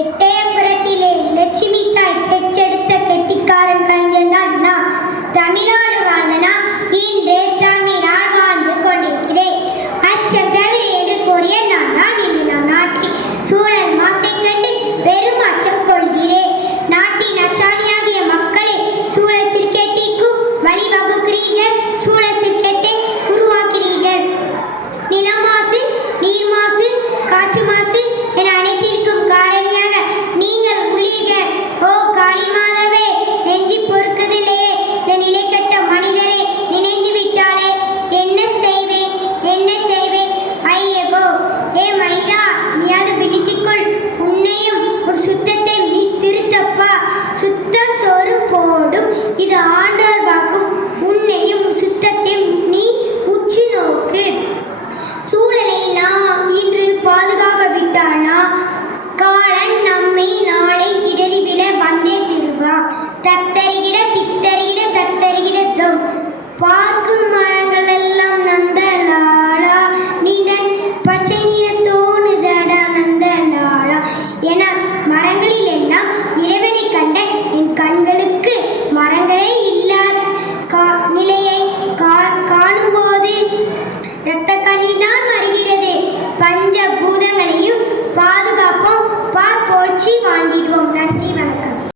எட்டயபுரத்திலே லட்சுமி தாய் பெற்றெடுத்த கெட்டிக்காரன் கலைஞன் தான் நான். தமிழோடு வாழ்ந்தனா இன்று தமிழால் வாழ்ந்து கொண்டிருக்கிறேன். அச்சம் தவிர என்று கூறிய நான் தான் இன்று நம் நாட்டில் சூழல் மாசை கண்டு பெரும் அச்சம் கொள்கிறேன். நாட்டின் அச்சாணியாகிய மக்களை சூழல் சிற்கெட்டிக்கு வழிவகுக்கிறீர்கள். சூழல் சிற்கெட்டை உருவாக்கிறீர்கள். நிலம் மாசு, நீர் மாசு, காற்று மாசு என அனைத்திற்கும் காரணியாக நீங்கள் உள்ளீர்கள். ஓ காளிமாதவே, நெஞ்சி பொறுக்குதில்லையே. இந்த நிலை கட்ட மனிதரே, நினைந்து விட்டாலே என்ன செய்வேன், என்ன செய்வேன்? ஐயகோ, ஏ மனிதா, நீயாவது விழித்துக்கொள். உன்னையும் ஒரு சுத்தத்தை நீ திருத்தப்பா. சுத்தம் சோறு போடும், இது ஆண்டார் வாக்கும். உன்னையும் சுத்தத்தை நீ உச்சி நோக்கு. சூழலை நாம் இன்று பாதுகாக்க விட்டானா காலன் நம்மை நாளை இடறி விழ வந்தே திருவா. தத்தரிகிட தித்தரிகிட தத்தரிகிட தம் பார்க்கும் மரங்கள் எல்லாம் நந்தலாலா. நீடன் பச்சை நிற தோணுதடா நந்தலாலா என மரங்களில் எல்லாம் இறைவனை கண்ட என் கண்களுக்கு மரங்களே இல்லாத நிலையை காணும்போது இரத்த கண்ணீர் தான் வருகிறது. பஞ்சபூ